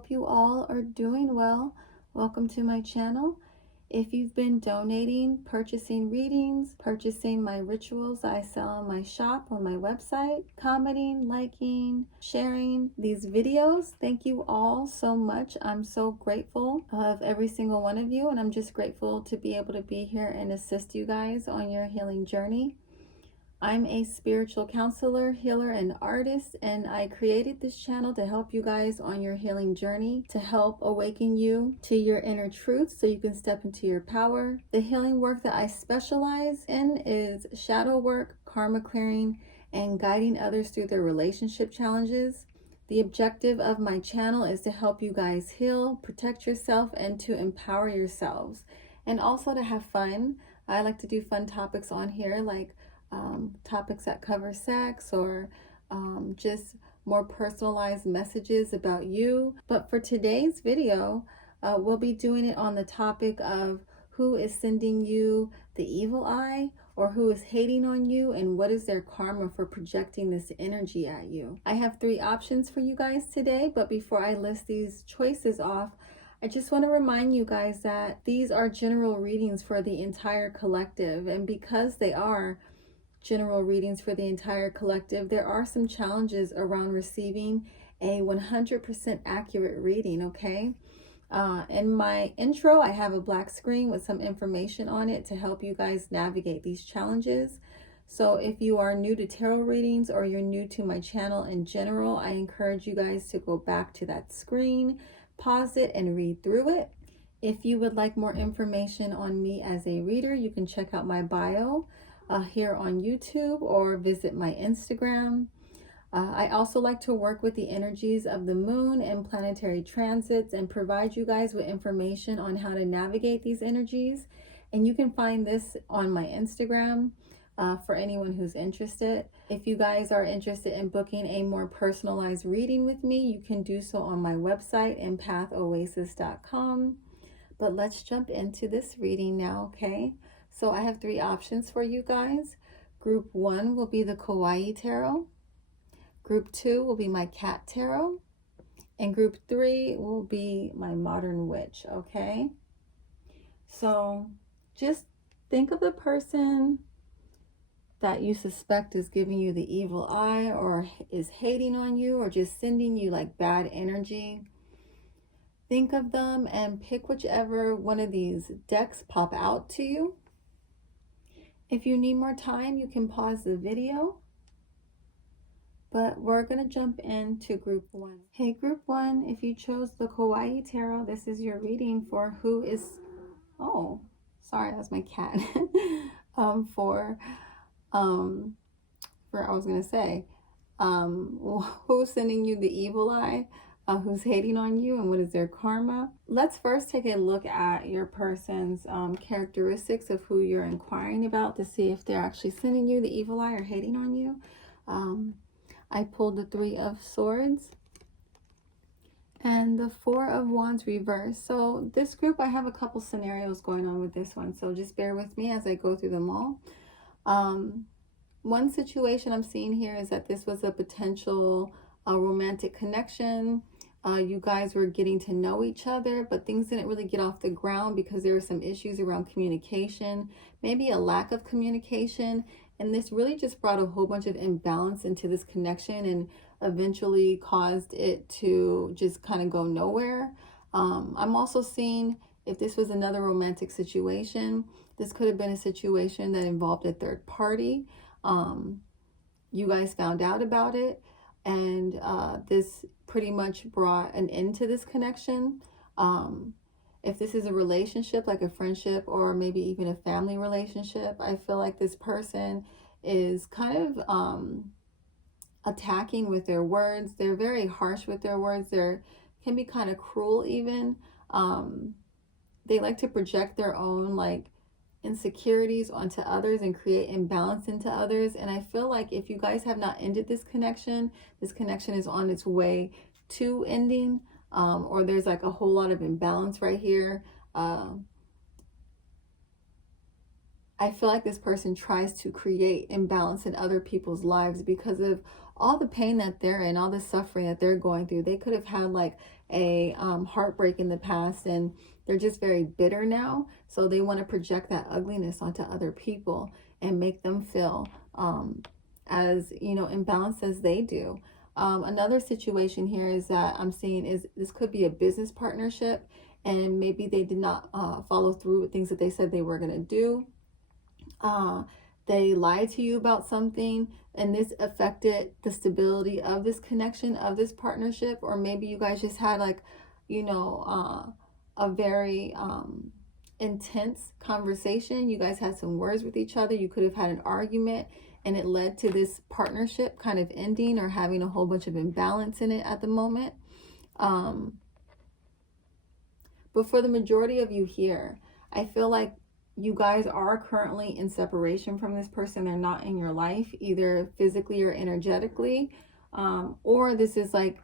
hope you all are doing well. Welcome to my channel. If you've been donating, purchasing readings, purchasing my rituals that I sell on my shop on my website, commenting, liking, sharing these videos, thank you all so much. I'm so grateful of every single one of you, and I'm just grateful to be able to be here and assist you guys on your healing journey. I'm a spiritual counselor, healer, and artist, and I created this channel to help you guys on your healing journey, to help awaken you to your inner truth so you can step into your power. The healing work that I specialize in is shadow work, karma clearing, and guiding others through their relationship challenges. The objective of my channel is to help you guys heal, protect yourself, and to empower yourselves, and also to have fun. I like to do fun topics on here, like topics that cover sex or just more personalized messages about you. But for today's video, we'll be doing it on the topic of who is sending you the evil eye, or who is hating on you, and what is their karma for projecting this energy at you. I have 3 options for you guys today, but before I list these choices off, I just want to remind you guys that these are general readings for the entire collective, and because they are general readings for the entire collective, there are some challenges around receiving a 100% accurate reading, okay? In my intro, I have a black screen with some information on it to help you guys navigate these challenges. So if you are new to tarot readings or you're new to my channel in general, I encourage you guys to go back to that screen, pause it, and read through it. If you would like more information on me as a reader, you can check out my bio here on YouTube or visit my Instagram. I also like to work with the energies of the moon and planetary transits and provide you guys with information on how to navigate these energies. And you can find this on my Instagram for anyone who's interested. If you guys are interested in booking a more personalized reading with me, you can do so on my website, empathoasis.com. But let's jump into this reading now, okay? So I have 3 options for you guys. Group 1 will be the Kawaii Tarot. Group 2 will be my Cat Tarot. And group 3 will be my Modern Witch, okay? So just think of the person that you suspect is giving you the evil eye, or is hating on you, or just sending you like bad energy. Think of them and pick whichever one of these decks pop out to you. If you need more time, you can pause the video, but we're going to jump into group 1. Hey, group 1, if you chose the Kawaii Tarot, this is your reading for who is, oh, sorry, that's my cat. I was going to say, who's sending you the evil eye? Who's hating on you, and what is their karma? Let's first take a look at your person's characteristics of who you're inquiring about to see if they're actually sending you the evil eye or hating on you. I pulled the 3 of Swords and the 4 of Wands reversed. So this group, I have a couple scenarios going on with this one, so just bear with me as I go through them all. One situation I'm seeing here is that this was a potential romantic connection. You guys were getting to know each other, but things didn't really get off the ground because there were some issues around communication, maybe a lack of communication, and this really just brought a whole bunch of imbalance into this connection and eventually caused it to just kind of go nowhere. I'm also seeing, if this was another romantic situation, this could have been a situation that involved a third party. You guys found out about it, and this pretty much brought an end to this connection. If this is a relationship, like a friendship or maybe even a family relationship, I feel like this person is kind of attacking with their words. They're very harsh with their words. They can be kind of cruel even. They like to project their own like insecurities onto others and create imbalance into others. And I feel like if you guys have not ended this connection is on its way to ending, or there's like a whole lot of imbalance right here. I feel like this person tries to create imbalance in other people's lives because of all the pain that they're in, all the suffering that they're going through. They could have had like a heartbreak in the past, and they're just very bitter now. So they want to project that ugliness onto other people and make them feel as, you know, imbalanced as they do. Another situation here is that I'm seeing is this could be a business partnership, and maybe they did not follow through with things that they said they were going to do. They lied to you about something, and this affected the stability of this connection, of this partnership. Or maybe you guys just had like, you know, a very intense conversation. You guys had some words with each other. You could have had an argument, and it led to this partnership kind of ending or having a whole bunch of imbalance in it at the moment. But for the majority of you here, I feel like you guys are currently in separation from this person. They're not in your life, either physically or energetically. Or this is like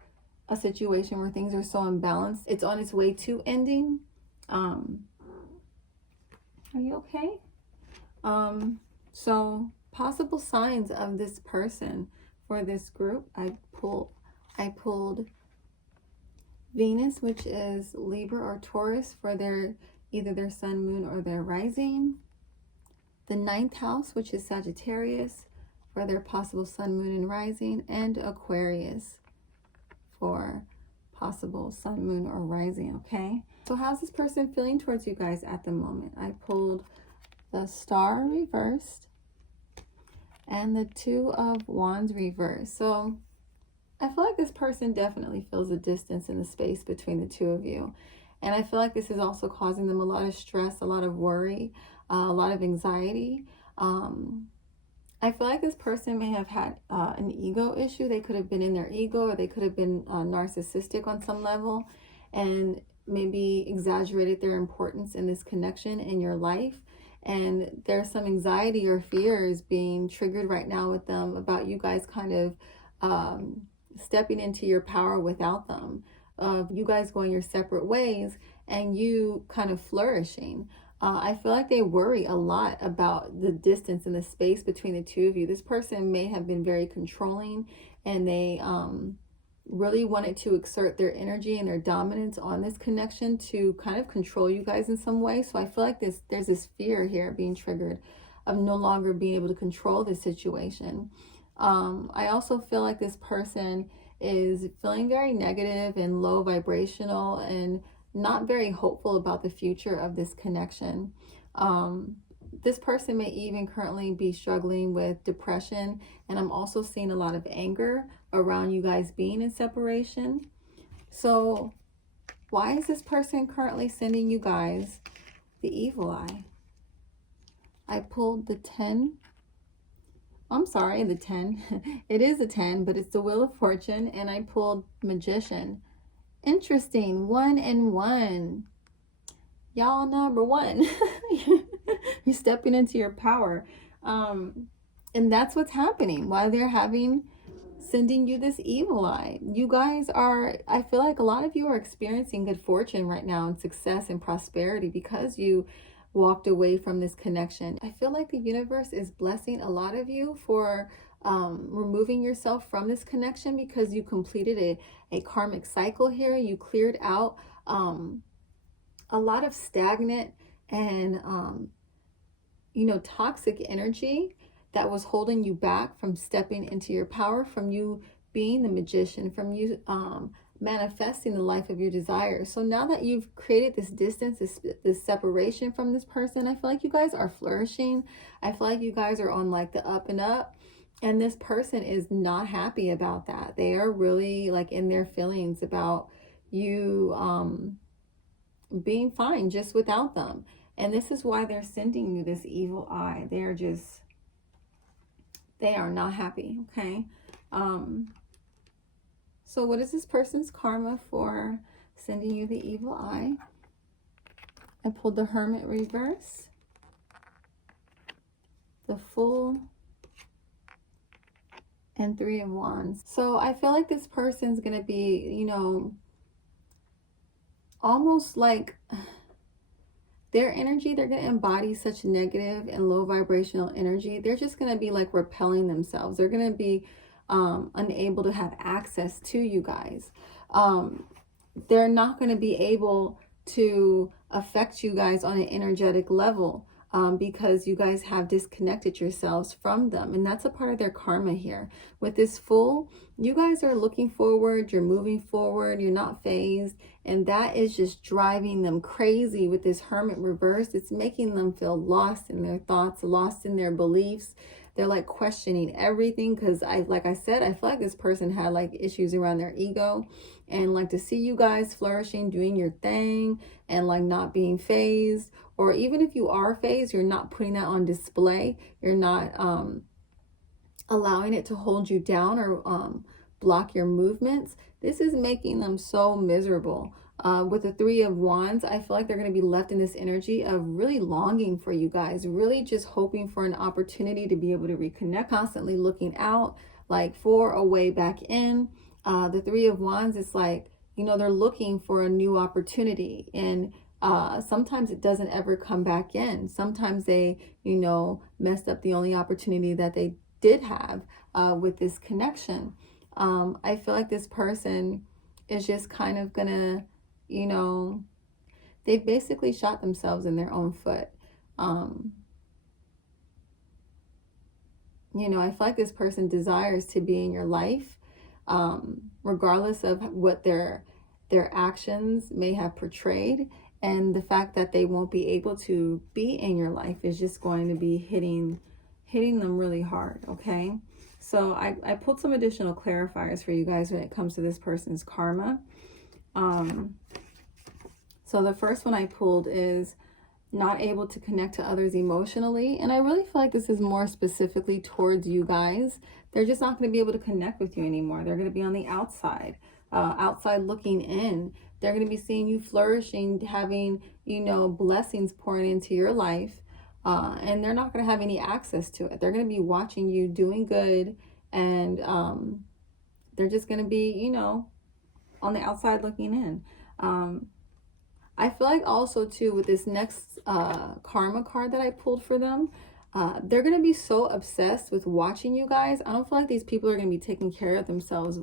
a situation where things are so imbalanced, it's on its way to ending. Are you okay? So possible signs of this person for this group. I pulled Venus, which is Libra or Taurus, for either their sun, moon, or their rising. The 9th house, which is Sagittarius, for their possible sun, moon, and rising. And Aquarius for possible sun, moon, or rising. Okay, so how's this person feeling towards you guys at the moment? I pulled the Star reversed and the 2 of Wands reversed. So I feel like this person definitely feels a distance in the space between the two of you. And I feel like this is also causing them a lot of stress, a lot of worry, a lot of anxiety. I feel like this person may have had an ego issue. They could have been in their ego, or they could have been narcissistic on some level, and maybe exaggerated their importance in this connection in your life. And there's some anxiety or fears being triggered right now with them about you guys kind of stepping into your power without them, of you guys going your separate ways and you kind of flourishing. I feel like they worry a lot about the distance and the space between the two of you. This person may have been very controlling, and they really wanted to exert their energy and their dominance on this connection to kind of control you guys in some way. So I feel like there's this fear here being triggered of no longer being able to control this situation. I also feel like this person is feeling very negative and low vibrational and not very hopeful about the future of this connection. This person may even currently be struggling with depression, and I'm also seeing a lot of anger around you guys being in separation. So why is this person currently sending you guys the evil eye? I pulled the 10. I'm sorry, the 10. It is a 10, but it's the Wheel of Fortune, and I pulled Magician. Interesting. 1 and 1. Y'all, number 1. You're stepping into your power. And that's what's happening while they're sending you this evil eye. You guys are, I feel like a lot of you are experiencing good fortune right now and success and prosperity because you walked away from this connection. I feel like the universe is blessing a lot of you for removing yourself from this connection because you completed a karmic cycle here. You cleared out a lot of stagnant and toxic energy that was holding you back from stepping into your power, from you being the magician, from you manifesting the life of your desires. So now that you've created this distance, this separation from this person, I feel like you guys are flourishing. I feel like you guys are on like the up and up, and this person is not happy about that. They are really like in their feelings about you being fine just without them. And this is why they're sending you this evil eye. They are not happy. Okay. So what is this person's karma for sending you the evil eye? I pulled the Hermit reverse, the Fool, and 3 of Wands. So I feel like this person's going to be, almost like their energy, they're going to embody such negative and low vibrational energy. They're just going to be like repelling themselves. They're going to be unable to have access to you guys. They're not going to be able to affect you guys on an energetic level because you guys have disconnected yourselves from them. And that's a part of their karma here. With this Fool, you guys are looking forward, you're moving forward, you're not phased. And that is just driving them crazy with this Hermit reverse. It's making them feel lost in their thoughts, lost in their beliefs. They're like questioning everything because like I said, I feel like this person had like issues around their ego, and like to see you guys flourishing, doing your thing, and like not being phased, or even if you are phased, you're not putting that on display. You're not allowing it to hold you down or block your movements. This is making them so miserable. With the Three of Wands, I feel like they're going to be left in this energy of really longing for you guys, really just hoping for an opportunity to be able to reconnect, constantly looking out like for a way back in. The Three of Wands, it's like, you know, they're looking for a new opportunity, and sometimes it doesn't ever come back in. Sometimes they, you know, messed up the only opportunity that they did have with this connection. I feel like this person is just kind of gonna, you know, they've basically shot themselves in their own foot. You know, I feel like this person desires to be in your life, regardless of what their actions may have portrayed. And the fact that they won't be able to be in your life is just going to be hitting them really hard, okay? So I pulled some additional clarifiers for you guys when it comes to this person's karma. So the first one I pulled is not able to connect to others emotionally. And I really feel like this is more specifically towards you guys. They're just not going to be able to connect with you anymore. They're going to be on the outside, outside looking in. They're going to be seeing you flourishing, having, you know, blessings pouring into your life. And they're not going to have any access to it. They're going to be watching you doing good. And they're just going to be, you know, on the outside looking in. I feel like also too with this next karma card that I pulled for them, they're going to be so obsessed with watching you guys. I don't feel like these people are going to be taking care of themselves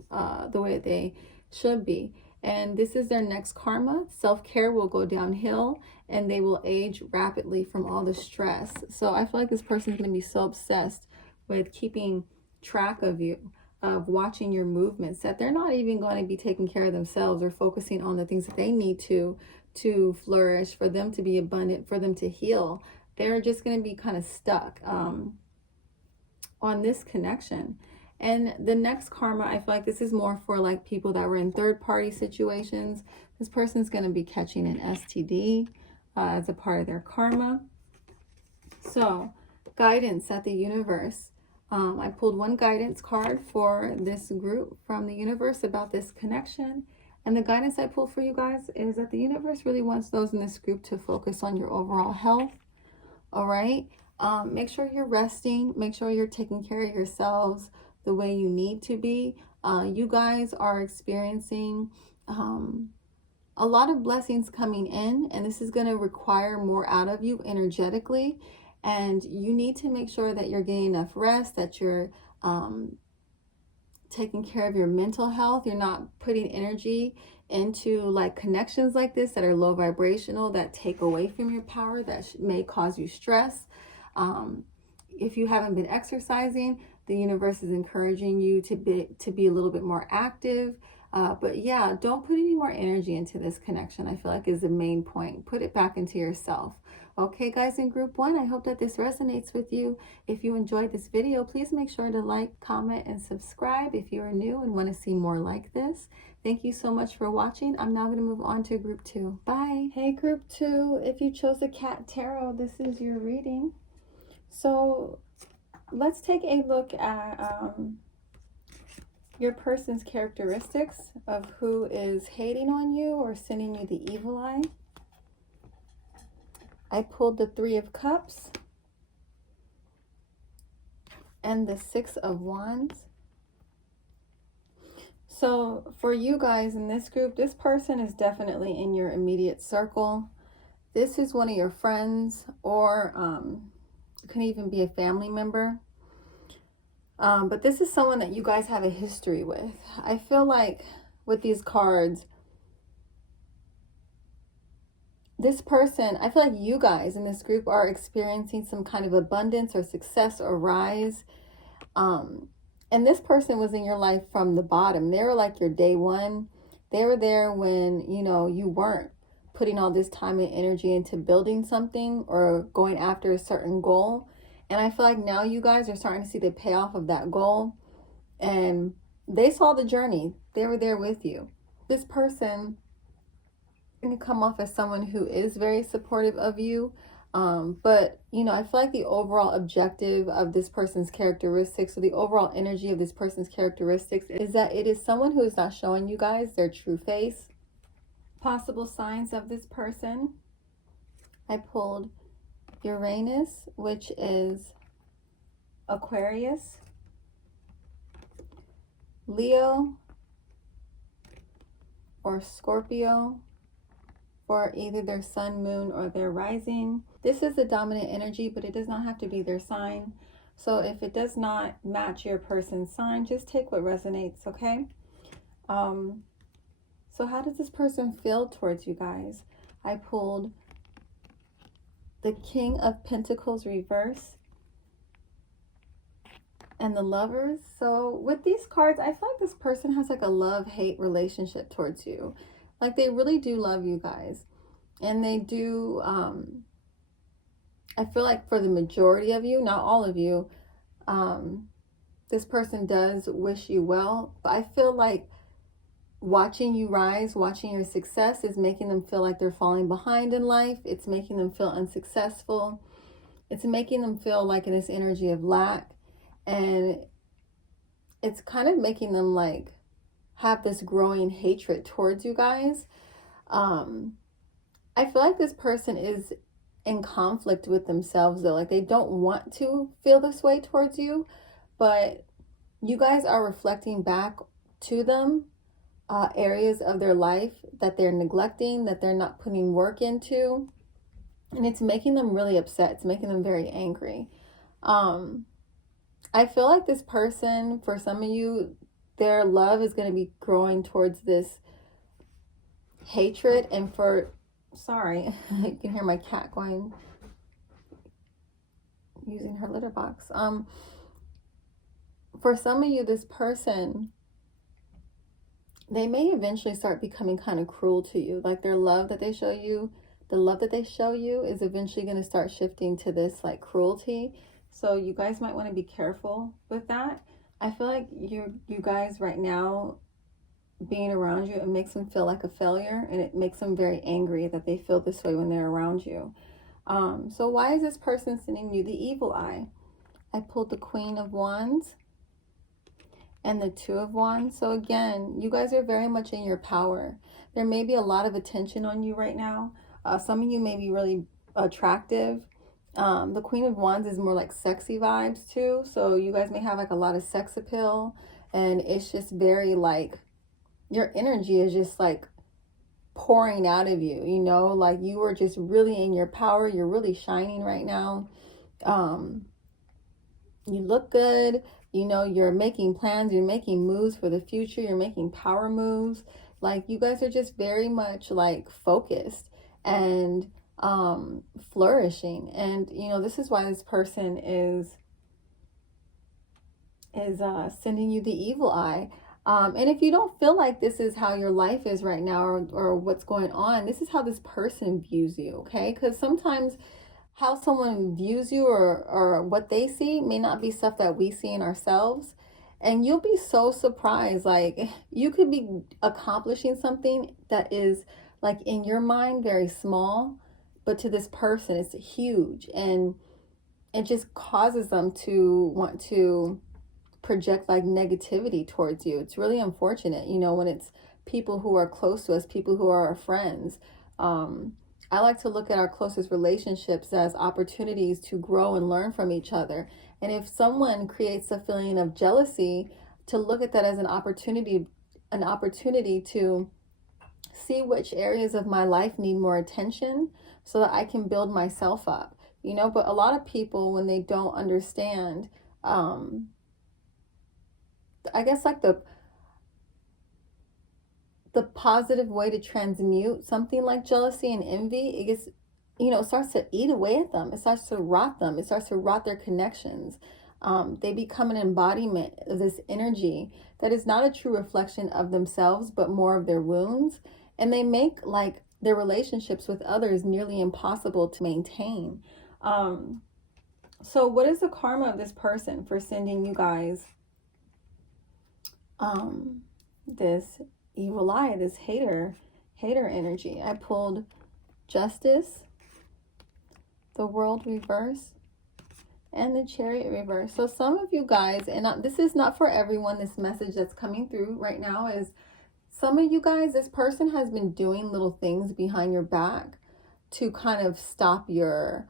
the way they should be. And this is their next karma. Self-care will go downhill and they will age rapidly from all the stress. So I feel like this person is going to be so obsessed with keeping track of you, of watching your movements, that they're not even going to be taking care of themselves or focusing on the things that they need to flourish, for them to be abundant, for them to heal. They're just going to be kind of stuck on this connection. And the next karma, I feel like this is more for like people that were in third-party situations. This person's going to be catching an STD as a part of their karma. So guidance at the universe. I pulled one guidance card for this group from the universe about this connection. And the guidance I pulled for you guys is that the universe really wants those in this group to focus on your overall health. All right. Make sure you're resting. Make sure you're taking care of yourselves the way you need to be. You guys are experiencing a lot of blessings coming in, and this is going to require more out of you energetically. And you need to make sure that you're getting enough rest, that you're taking care of your mental health. You're not putting energy into like connections like this that are low vibrational, that take away from your power, that may cause you stress. If you haven't been exercising, the universe is encouraging you to be a little bit more active. But yeah, don't put any more energy into this connection, I feel like is the main point. Put it back into yourself. Okay, guys, in group one, I hope that this resonates with you. If you enjoyed this video, please make sure to like, comment, and subscribe if you are new and want to see more like this. Thank you so much for watching. I'm now going to move on to group two. Bye. Hey, group two, if you chose the Cat Tarot, this is your reading. So let's take a look at your person's characteristics of who is hating on you or sending you the evil eye. I pulled the Three of Cups and the Six of Wands. So for you guys in this group, this person is definitely in your immediate circle. This is one of your friends, or it can even be a family member. But this is someone that you guys have a history with. I feel like with these cards, this person, I feel like you guys in this group are experiencing some kind of abundance or success or rise. And this person was in your life from the bottom. They were like your day one. They were there when, you know, you weren't putting all this time and energy into building something or going after a certain goal. And I feel like now you guys are starting to see the payoff of that goal. And they saw the journey. They were there with you. This person can come off as someone who is very supportive of you. But, you know, I feel like the overall objective of this person's characteristics, or the overall energy of this person's characteristics, is that it is someone who is not showing you guys their true face. Possible signs of this person. I pulled Uranus, which is Aquarius, Leo, or Scorpio, for either their sun, moon, or their rising. This is the dominant energy, but it does not have to be their sign. So if it does not match your person's sign, just take what resonates, okay? So how does this person feel towards you guys? I pulled the King of Pentacles reverse and the Lovers. So with these cards, I feel like this person has like a love-hate relationship towards you. Like they really do love you guys. And they do, I feel like for the majority of you, not all of you, this person does wish you well. But I feel like watching you rise, watching your success is making them feel like they're falling behind in life. It's making them feel unsuccessful. It's making them feel like in this energy of lack. And it's kind of making them like have this growing hatred towards you guys. I feel like this person is in conflict with themselves though. Like they don't want to feel this way towards you, but you guys are reflecting back to them areas of their life that they're neglecting, that they're not putting work into. And it's making them really upset. It's making them very angry. I feel like this person, for some of you, their love is going to be growing towards this hatred. And sorry, you can hear my cat going, using her litter box. For some of you, this person, they may eventually start becoming kind of cruel to you. Like their love that they show you, the love that they show you is eventually going to start shifting to this like cruelty. So you guys might want to be careful with that. I feel like you guys right now, being around you, it makes them feel like a failure, and it makes them very angry that they feel this way when they're around you. So why is this person sending you the evil eye? I pulled the Queen of Wands and the Two of Wands. So again, you guys are very much in your power. There may be a lot of attention on you right now. Some of you may be really attractive. The Queen of Wands is more like sexy vibes too. So you guys may have like a lot of sex appeal, and it's just very like, your energy is just like pouring out of you, you know, like you are just really in your power. You're really shining right now. You look good. You know, you're making plans, you're making moves for the future, you're making power moves. Like you guys are just very much like focused and flourishing. And you know, this is why this person is sending you the evil eye. And if you don't feel like this is how your life is right now, or what's going on, this is how this person views you, okay? Because sometimes how someone views you or what they see may not be stuff that we see in ourselves. And you'll be so surprised. Like you could be accomplishing something that is like in your mind very small, but to this person it's huge, and it just causes them to want to project like negativity towards you. It's really unfortunate, you know, when it's people who are close to us, people who are our friends. I like to look at our closest relationships as opportunities to grow and learn from each other. And if someone creates a feeling of jealousy, to look at that as an opportunity to see which areas of my life need more attention so that I can build myself up, you know. But a lot of people, when they don't understand, I guess like the positive way to transmute something like jealousy and envy, it gets, you know, it starts to eat away at them. It starts to rot them. It starts to rot their connections. They become an embodiment of this energy that is not a true reflection of themselves, but more of their wounds. And they make like their relationships with others nearly impossible to maintain. So what is the karma of this person for sending you guys this evil eye, this hater energy? I pulled Justice, the World reverse, and the Chariot reverse. So some of you guys, and this is not for everyone, this message that's coming through right now is some of you guys, this person has been doing little things behind your back to kind of stop your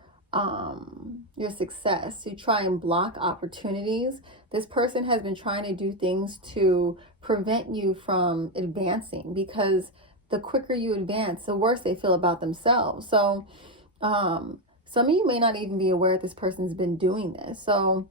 success, to try and block opportunities. This person has been trying to do things to prevent you from advancing, because the quicker you advance, the worse they feel about themselves. So some of you may not even be aware this person's been doing this. So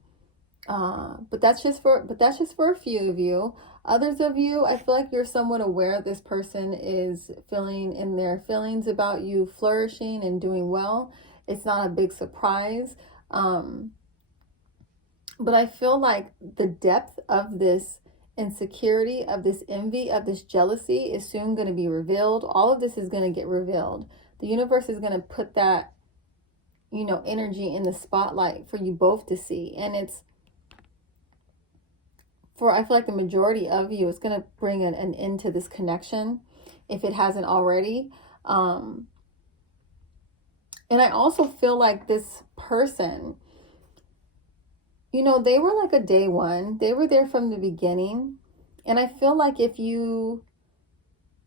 but that's just for a few of you. Others of you, I feel like you're somewhat aware this person is feeling in their feelings about you flourishing and doing well. It's not a big surprise. But I feel like the depth of this insecurity, of this envy, of this jealousy is soon going to be revealed. All of this is going to get revealed. The universe is going to put that, you know, energy in the spotlight for you both to see. And it's for, I feel like the majority of you, it's going to bring an end to this connection if it hasn't already. And I also feel like this person, you know, they were like a day one. They were there from the beginning. And I feel like if you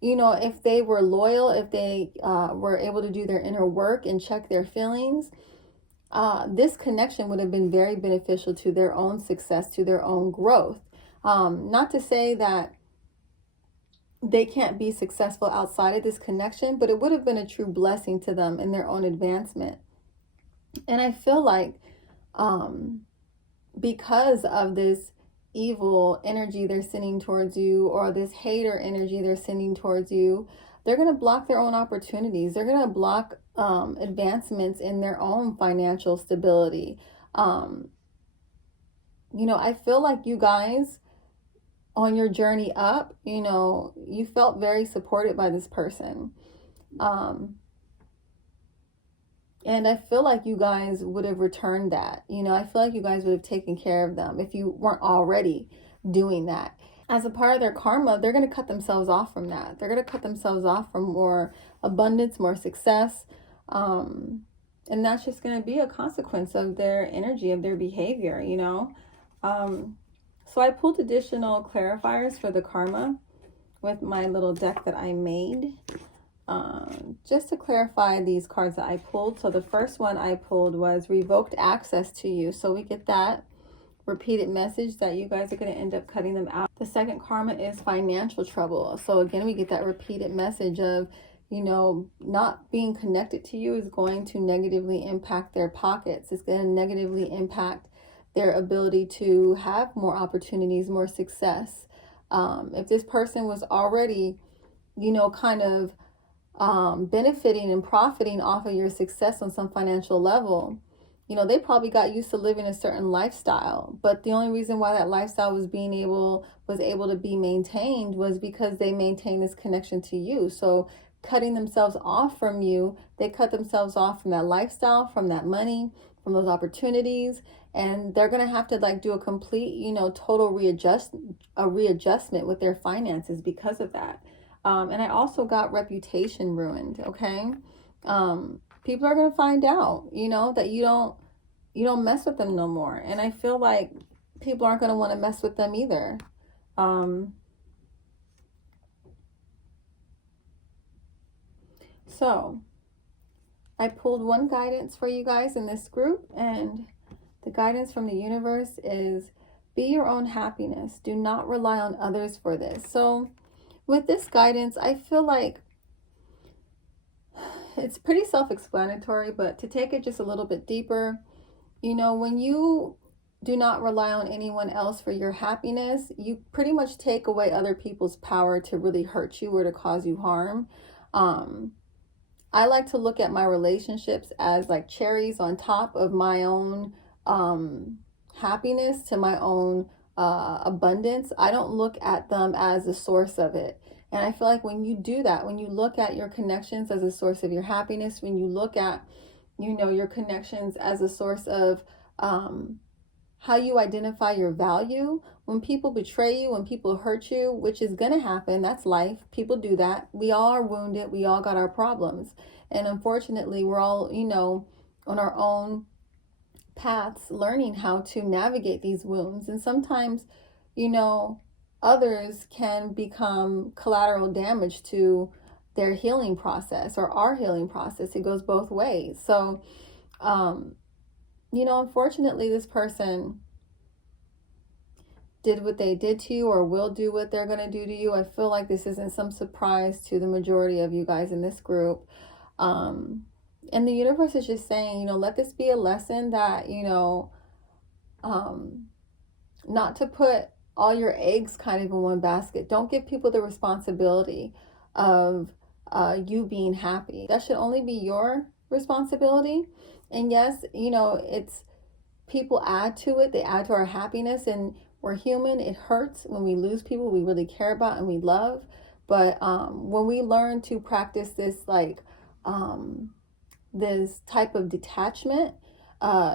know, if they were loyal, if they were able to do their inner work and check their feelings, this connection would have been very beneficial to their own success, to their own growth. Not to say that they can't be successful outside of this connection, but it would have been a true blessing to them in their own advancement. And I feel like because of this evil energy they're sending towards you, or this hater energy they're sending towards you, they're going to block their own opportunities. They're going to block advancements in their own financial stability. You know, I feel like you guys, on your journey up, you know, you felt very supported by this person. And I feel like you guys would have returned that. You know, I feel like you guys would have taken care of them if you weren't already doing that. As a part of their karma, they're going to cut themselves off from that. They're going to cut themselves off from more abundance, more success. And that's just going to be a consequence of their energy, of their behavior, you know. So I pulled additional clarifiers for the karma with my little deck that I made. Just to clarify these cards that I pulled. So the first one I pulled was revoked access to you. So we get that repeated message that you guys are going to end up cutting them out. The second karma is financial trouble. So again, we get that repeated message of, you know, not being connected to you is going to negatively impact their pockets. It's going to negatively impact their ability to have more opportunities, more success. If this person was already, you know, kind of benefiting and profiting off of your success on some financial level, you know, they probably got used to living a certain lifestyle, but the only reason why that lifestyle was able to be maintained was because they maintained this connection to you. So cutting themselves off from you, they cut themselves off from that lifestyle, from that money, from those opportunities, and they're going to have to like do a complete, you know, total readjustment with their finances because of that. And I also got reputation ruined. Okay. People are going to find out, you know, that you don't mess with them no more. And I feel like people aren't going to want to mess with them either. So I pulled one guidance for you guys in this group, and the guidance from the universe is be your own happiness. Do not rely on others for this. So with this guidance, I feel like it's pretty self-explanatory, but to take it just a little bit deeper, when you do not rely on anyone else for your happiness, you pretty much take away other people's power to really hurt you or to cause you harm. I like to look at my relationships as like cherries on top of my own happiness, to my own abundance. I don't look at them as the source of it. And I feel like when you do that, when you look at your connections as a source of your happiness, when you look at, your connections as a source of how you identify your value, when people betray you, when people hurt you, which is going to happen, that's life. People do that. We all are wounded. We all got our problems. And unfortunately, we're all, on our own paths learning how to navigate these wounds. And sometimes, others can become collateral damage to their healing process or our healing process. It goes both ways. So, unfortunately, this person did what they did to you or will do what they're going to do to you. I feel like this isn't some surprise to the majority of you guys in this group. And the universe is just saying, let this be a lesson that, not to put all your eggs kind of in one basket. Don't give people the responsibility of you being happy. That should only be your responsibility. And yes, it's people add to it. They add to our happiness, and we're human. It hurts when we lose people we really care about and we love. But when we learn to practice this, this type of detachment,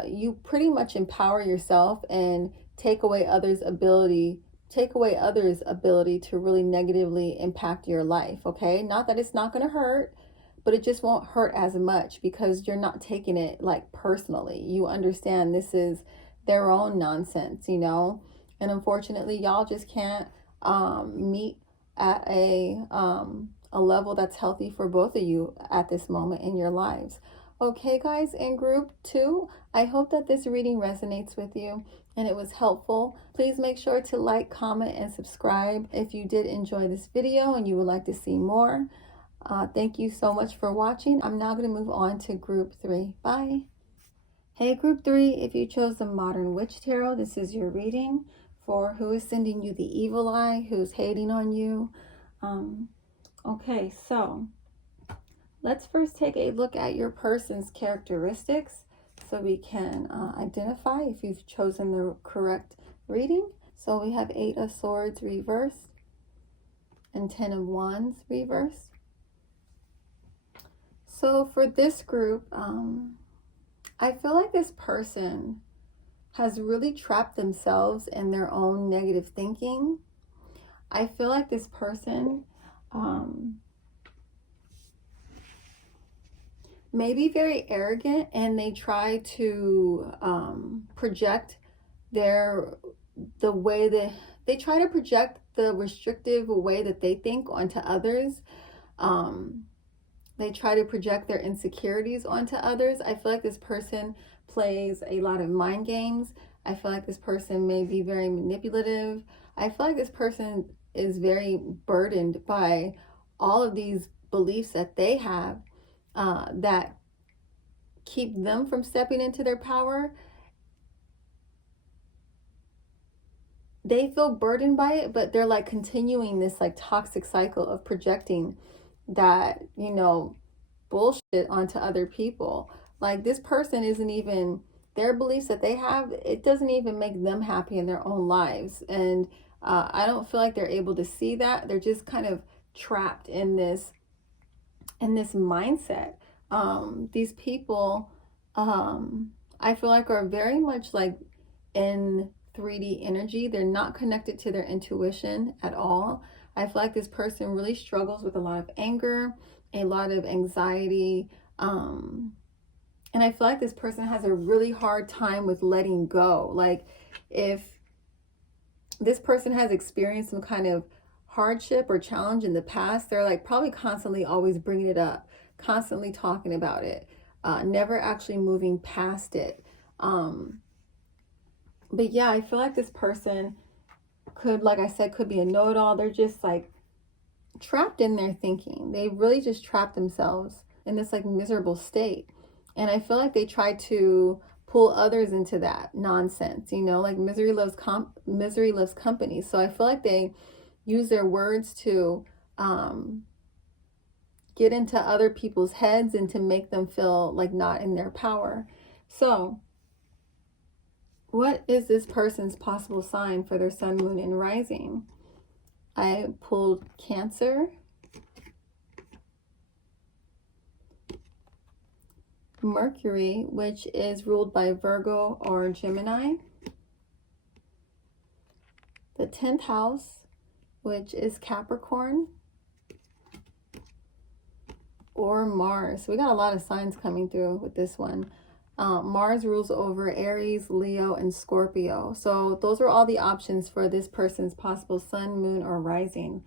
you pretty much empower yourself and take away others' ability to really negatively impact your life. Okay, not that it's not going to hurt, but it just won't hurt as much because you're not taking it like personally. You understand this is their own nonsense, and unfortunately y'all just can't meet at a level that's healthy for both of you at this moment in your lives. Okay, guys, in group 2, I hope that this reading resonates with you and it was helpful. Please make sure to like, comment, and subscribe if you did enjoy this video and you would like to see more. Thank you so much for watching. I'm now going to move on to group 3. Bye. Hey, group 3, if you chose the Modern Witch Tarot, this is your reading for who is sending you the evil eye, who's hating on you. Okay, so let's first take a look at your person's characteristics so we can identify if you've chosen the correct reading. So we have 8 of Swords reversed and 10 of Wands reversed. So for this group, I feel like this person has really trapped themselves in their own negative thinking. I feel like this person may be very arrogant, and they try to project the restrictive way that they think onto others. They try to project their insecurities onto others. I feel like this person plays a lot of mind games. I feel like this person may be very manipulative. I feel like this person is very burdened by all of these beliefs that they have that keep them from stepping into their power. They feel burdened by it, but they're like continuing this like toxic cycle of projecting that, bullshit onto other people. Like this person isn't even, their beliefs that they have, it doesn't even make them happy in their own lives. And I don't feel like they're able to see that. They're just kind of trapped in this mindset. These people, I feel like are very much like in 3D energy. They're not connected to their intuition at all. I feel like this person really struggles with a lot of anger, a lot of anxiety, and I feel like this person has a really hard time with letting go. Like if this person has experienced some kind of hardship or challenge in the past, they're like probably constantly always bringing it up, constantly talking about it, never actually moving past it. But yeah, I feel like this person could, like I said, could be a know-it-all. They're just like trapped in their thinking. They really just trap themselves in this like miserable state. And I feel like they try to pull others into that nonsense, you know, like misery loves company. So I feel like they use their words to get into other people's heads and to make them feel like not in their power. So what is this person's possible sign for their sun, moon, and rising? I pulled Cancer, Mercury, which is ruled by Virgo or Gemini, the 10th house, which is Capricorn, or Mars. We got a lot of signs coming through with this one. Mars rules over Aries, Leo, and Scorpio. So those are all the options for this person's possible sun, moon, or rising.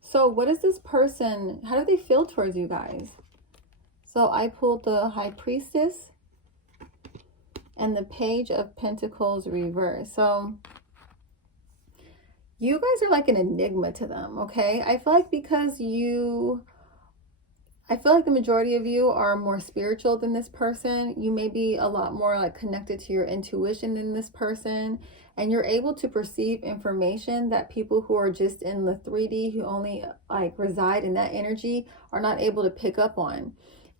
So what is this person, how do they feel towards you guys? So I pulled the High Priestess and the Page of Pentacles reverse. So you guys are like an enigma to them, okay? I feel like I feel like the majority of you are more spiritual than this person. You may be a lot more like connected to your intuition than this person. And you're able to perceive information that people who are just in the 3D, who only like reside in that energy, are not able to pick up on.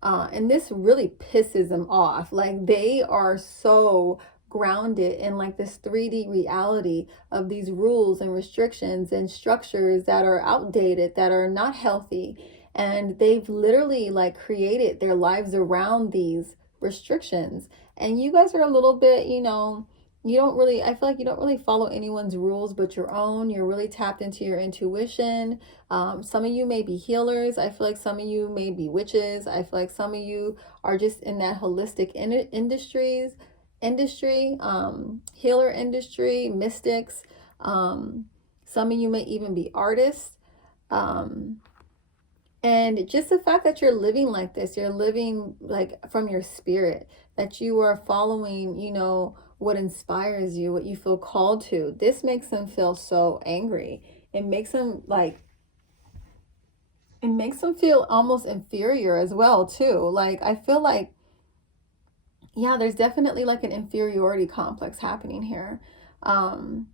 And this really pisses them off. Like they are so grounded in like this 3D reality of these rules and restrictions and structures that are outdated, that are not healthy. And they've literally like created their lives around these restrictions. And you guys are a little bit, you know, I feel like you don't really follow anyone's rules but your own. You're really tapped into your intuition. Some of you may be healers. I feel like some of you may be witches. I feel like some of you are just in that holistic industry, healer industry, mystics. Some of you may even be artists. And just the fact that you're living like this, you're living like from your spirit, that you are following, you know, what inspires you, what you feel called to. This makes them feel so angry. It makes them feel almost inferior as well too. Like I feel like, yeah, there's definitely like an inferiority complex happening here. And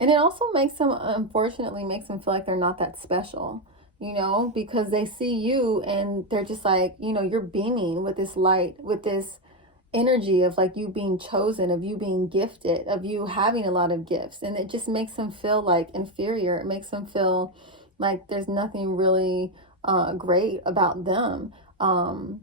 it also unfortunately makes them feel like they're not that special, you know, because they see you and they're just like, you know, you're beaming with this light, with this energy of like you being chosen, of you being gifted, of you having a lot of gifts. And it just makes them feel like inferior. It makes them feel like there's nothing really great about them. And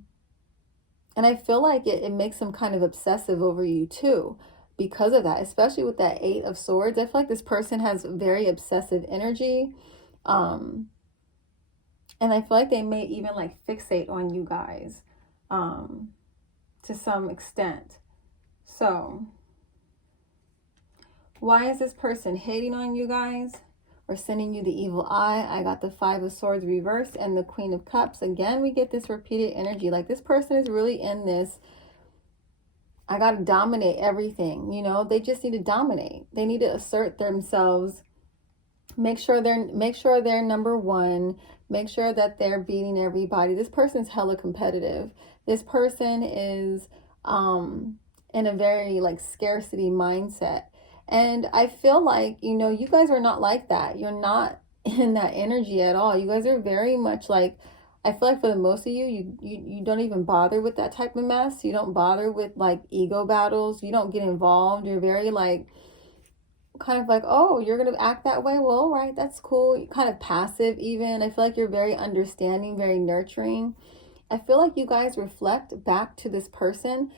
I feel like it makes them kind of obsessive over you too because of that, especially with that 8 of Swords. I feel like this person has very obsessive energy. And I feel like they may even like fixate on you guys to some extent. So why is this person hating on you guys or sending you the evil eye? I got the 5 of Swords reversed and the Queen of Cups. Again, we get this repeated energy. Like this person is really in this, I got to dominate everything. You know, they just need to dominate. They need to assert themselves. Make sure they're number one. Make sure that they're beating everybody. This person's hella competitive. This person is in a very like scarcity mindset. And I feel like, you know, you guys are not like that. You're not in that energy at all. You guys are very much like, I feel like for the most of you don't even bother with that type of mess. You don't bother with like ego battles. You don't get involved. You're very like, kind of like, oh, you're going to act that way? Well, all right, that's cool. You're kind of passive even. I feel like you're very understanding, very nurturing. I feel like you guys reflect back to this person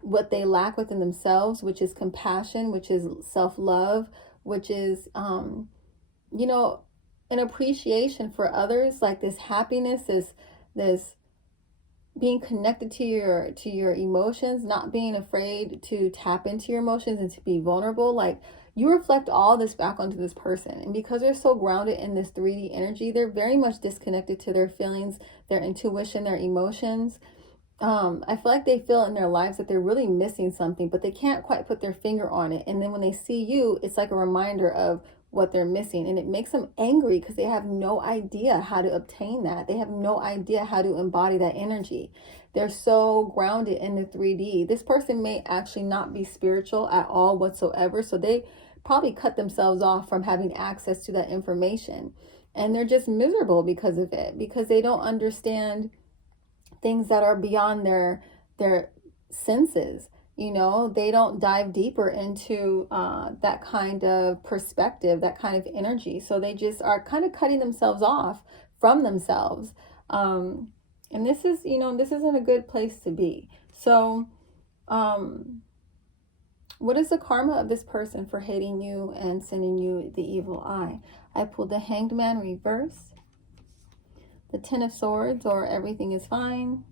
what they lack within themselves, which is compassion, which is self-love, which is, you know, an appreciation for others, like this happiness, this being connected to your emotions, not being afraid to tap into your emotions and to be vulnerable. Like you reflect all this back onto this person. And because they're so grounded in this 3D energy, they're very much disconnected to their feelings, their intuition, their emotions. I feel like they feel in their lives that they're really missing something, but they can't quite put their finger on it. And then when they see you, it's like a reminder of what they're missing. And it makes them angry because they have no idea how to obtain that. They have no idea how to embody that energy. They're so grounded in the 3D. This person may actually not be spiritual at all whatsoever. So they probably cut themselves off from having access to that information. And they're just miserable because of it, because they don't understand things that are beyond their senses. You know, they don't dive deeper into that kind of perspective, that kind of energy. So they just are kind of cutting themselves off from themselves. And this is, you know, this isn't a good place to be. So what is the karma of this person for hating you and sending you the evil eye? I pulled the Hanged Man reverse, the Ten of Swords, or everything is fine,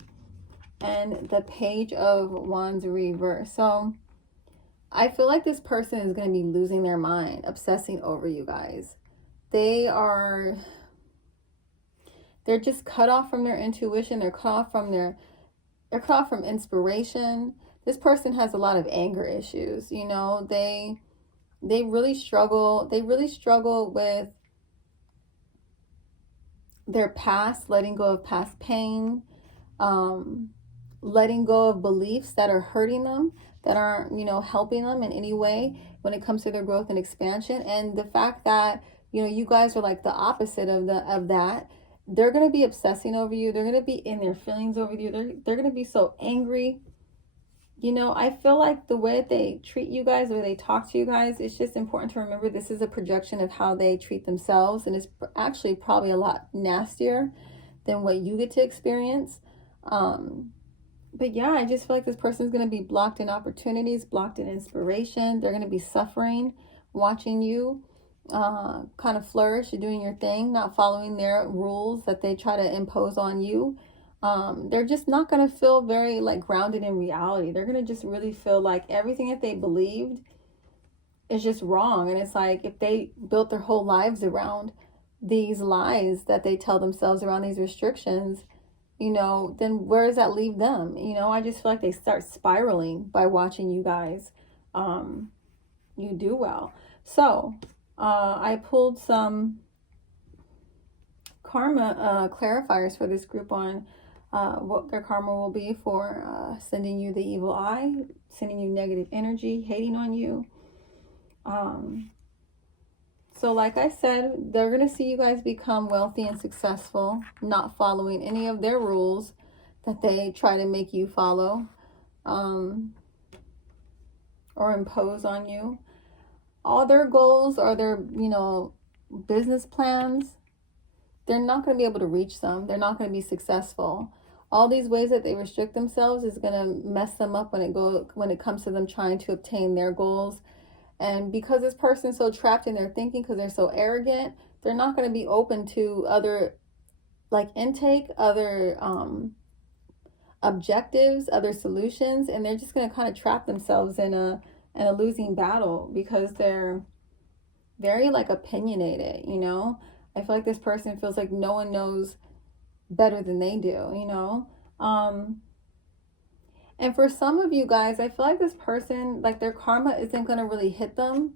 and the Page of Wands reverse. So I feel like this person is going to be losing their mind, obsessing over you guys. They're just cut off from their intuition. They're cut off from inspiration. This person has a lot of anger issues. You know, they really struggle. They really struggle with their past, letting go of past pain, letting go of beliefs that are hurting them, that aren't, you know, helping them in any way when it comes to their growth and expansion. And the fact that, you know, you guys are like the opposite of that. They're going to be obsessing over you. They're going to be in their feelings over you. They're going to be so angry. You know, I feel like the way they treat you guys, the way they talk to you guys, it's just important to remember this is a projection of how they treat themselves. And it's actually probably a lot nastier than what you get to experience. But yeah, I just feel like this person is going to be blocked in opportunities, blocked in inspiration. They're going to be suffering, watching you kind of flourish, doing your thing, not following their rules that they try to impose on you. They're just not going to feel very like grounded in reality. They're going to just really feel like everything that they believed is just wrong. And it's like if they built their whole lives around these lies that they tell themselves, around these restrictions, you know, then where does that leave them? You know, I just feel like they start spiraling by watching you guys you do well. So I pulled some karma clarifiers for this group on what their karma will be for sending you the evil eye, sending you negative energy, hating on you. So like I said, they're going to see you guys become wealthy and successful, not following any of their rules that they try to make you follow or impose on you. All their goals or their, you know, business plans, they're not going to be able to reach them. They're not going to be successful. All these ways that they restrict themselves is going to mess them up when it comes to them trying to obtain their goals. And because this person's so trapped in their thinking, because they're so arrogant, they're not going to be open to other like intake, other objectives, other solutions, and they're just going to kind of trap themselves in a losing battle because they're very like opinionated, you know. I feel like this person feels like no one knows better than they do, you know. And for some of you guys, I feel like this person, like their karma isn't going to really hit them,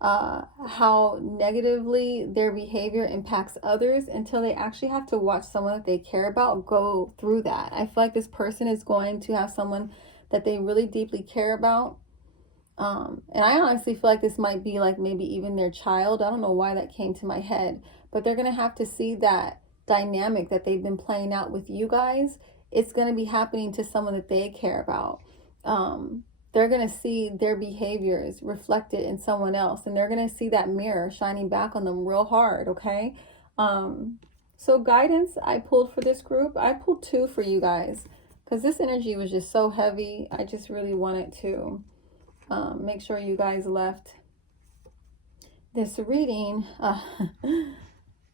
how negatively their behavior impacts others until they actually have to watch someone that they care about go through that. I feel like this person is going to have someone that they really deeply care about. And I honestly feel like this might be like maybe even their child. I don't know why that came to my head, but they're going to have to see that dynamic that they've been playing out with you guys. It's going to be happening to someone that they care about. They're going to see their behaviors reflected in someone else, and they're going to see that mirror shining back on them real hard, okay? So guidance I pulled for this group, I pulled 2 for you guys because this energy was just so heavy. I just really wanted to make sure you guys left this reading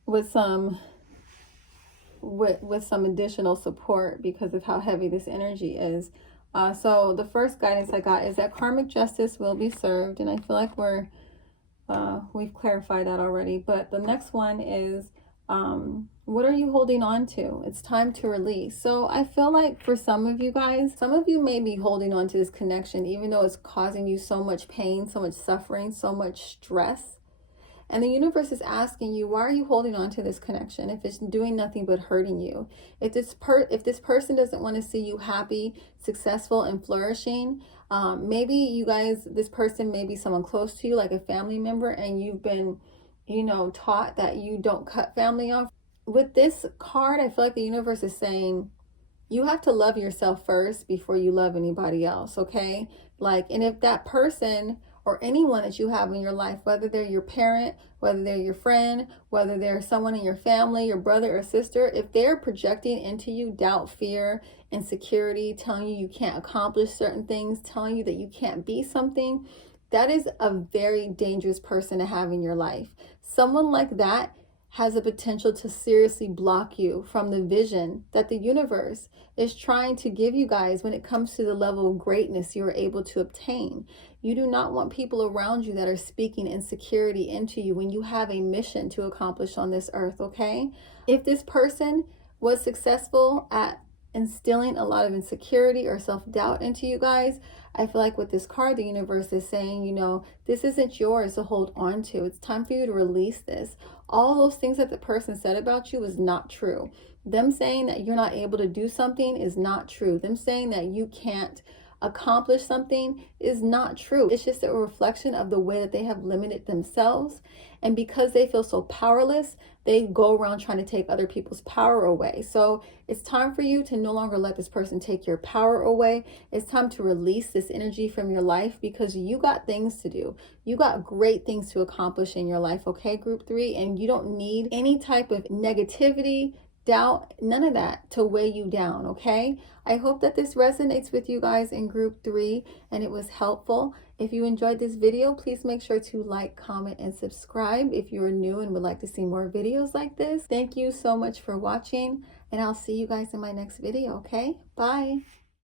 with some additional support because of how heavy this energy is. So the first guidance I got is that karmic justice will be served, and I feel like we've clarified that already. But the next one is what are you holding on to? It's time to release. So I feel like for some of you guys, some of you may be holding on to this connection even though it's causing you so much pain, so much suffering, so much stress. And the universe is asking you, why are you holding on to this connection if it's doing nothing but hurting you? If this person doesn't want to see you happy, successful, and flourishing, maybe you guys, this person may be someone close to you, like a family member, and you've been, taught that you don't cut family off. With this card, I feel like the universe is saying, you have to love yourself first before you love anybody else, okay? Like, and if that person or anyone that you have in your life, whether they're your parent, whether they're your friend, whether they're someone in your family, your brother or sister, if they're projecting into you doubt, fear, insecurity, telling you you can't accomplish certain things, telling you that you can't be something, that is a very dangerous person to have in your life. Someone like that has the potential to seriously block you from the vision that the universe is trying to give you guys when it comes to the level of greatness you are able to obtain. You do not want people around you that are speaking insecurity into you when you have a mission to accomplish on this earth, okay? If this person was successful at instilling a lot of insecurity or self-doubt into you guys, I feel like with this card, the universe is saying, this isn't yours to hold on to. It's time for you to release this. All those things that the person said about you is not true. Them saying that you're not able to do something is not true. Them saying that you can't accomplish something is not true. It's just a reflection of the way that they have limited themselves. And because they feel so powerless, they go around trying to take other people's power away. So it's time for you to no longer let this person take your power away. It's time to release this energy from your life because you got things to do. You got great things to accomplish in your life, okay, group 3? And you don't need any type of negativity, doubt, none of that to weigh you down, okay? I hope that this resonates with you guys in group 3 and it was helpful. If you enjoyed this video, please make sure to like, comment, and subscribe if you are new and would like to see more videos like this. Thank you so much for watching, and I'll see you guys in my next video, okay? Bye.